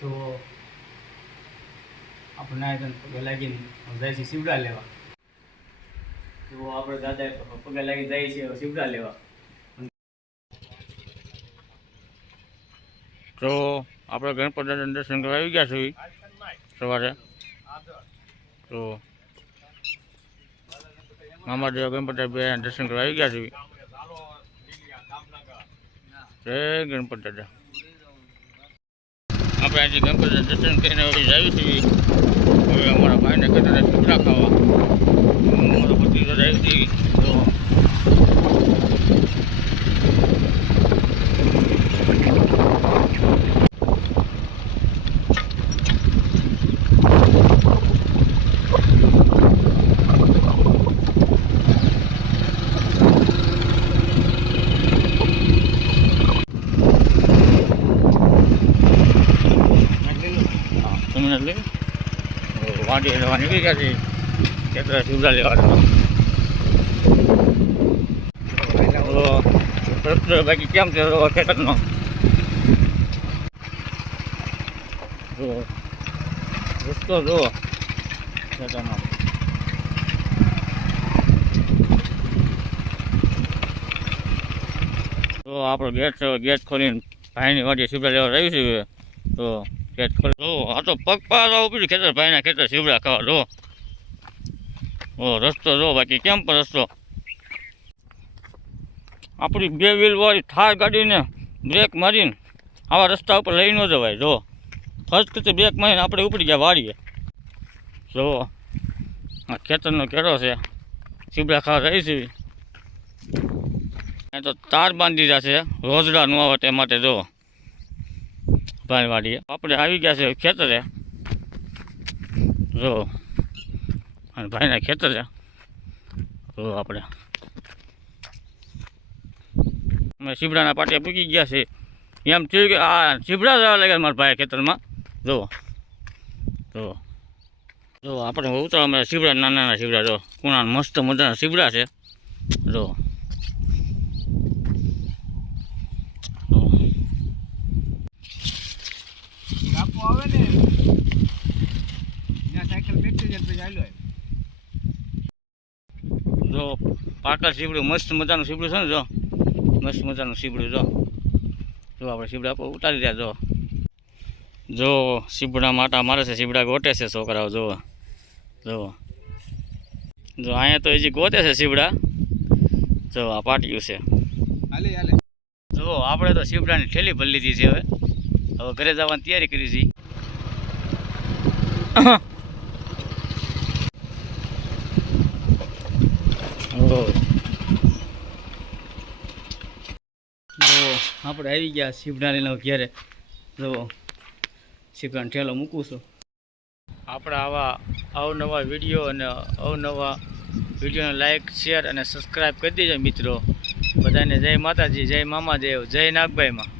તો આપણે નાય ધોઈને પગે જાય છે શિવડા લેવા. તો આપણે દાદા પગે લાગી જાય છે શિવડા લેવા. તો આપણે ગણપતિ દર્શન કરવા આવી ગયા છીએ સવારે. તો મામાદેવ ગણપતિ દર્શન કરવા આવી ગયા છીએ. જય ગણપતિ દાદા. આપણે આજે ગણપતિ દર્શન કરીને હવે જાવી છીએ. હવે અમારા ભાઈને કદાચ સુધરા ખાવા. અમારો પતિ તો જાય છે તો નથી વાડી લેવા નીકળી ગયા છે કેટલા સુધરા લેવા બાકી કેમ છે ખેતરનો? જો રસ્તો જો ખેતરનો તો આપણો ગેસ ગેટ ખોલીને ભાઈની વાટી સુધરા લેવા રહ્યું છે તો ગેટ ખોલી જો આ તો પગ પાર ઉપડી ખેતર ભાઈના ખેતર શિવડા ખાવા. જો. ઓ, રસ્તો જો બાકી. કેમ પણ રસ્તો? આપણી બે વ્હીલ વાળી થાર ગાડીને બ્રેક મારીને આવા રસ્તા ઉપર લઈ ન જવાય. જો. ફર્સ્ટ બ્રેક મારીને આપણે ઉપડી ગયા વાળીએ જો. આ ખેતરનો કેળો છે. શિવડા ખાવા રહી છે. તો તાર બાંધી જશે રોજડા ન આવે તે માટે, જો. ભાઈ આપણે આવી ગયા છે ખેતરે. જો, અને ભાઈના ખેતરે. જો આપણે. અમે શીબડાના પાટિયા પૂકી ગયા છે. એમ થયું કે આ શીબડા જવા લાગ્યા મારા ભાઈ ખેતરમાં. જો જો જો, આપણે ઉતર અમે શીબડા, નાના નાના શીબડા, જો કુણા મસ્ત મજાના શીબડા છે. જો. કાપો આવે ને ત્યાં સાયકલ બેઠી જાય પછી ચાલ્યો જો પાકલ સીબડું મસ્ત મજાનું સીબડું છે ને જો. મસ્ત મજાનું સીબડું જો. જો આપણે સીબડા ઉતારી રહ્યા જો. જો સીબડા માટા મારે છે સીબડા ગોટે છે છોકરાઓ જો. જો. જો અહીંયા તો હજી ગોતે છે સીબડા જો આ પાટિયું છે. જો આપણે તો સીબડાની ઠેલી ભરી લીધી છે હવે. હવે ઘરે જવાની તૈયારી કરી છે. આપણે આવી ગયા શિવડાની ઘેરે. જુઓ શિવડાને ઠેલો મૂકું છું. આપણે આવા અવનવા વીડિયો અને અવનવા વિડીયોને લાઈક શેર અને સબસ્ક્રાઈબ કરી દેજો મિત્રો. બધાને જય માતાજી જય મામાદેવ જય નાગભાઈમાં.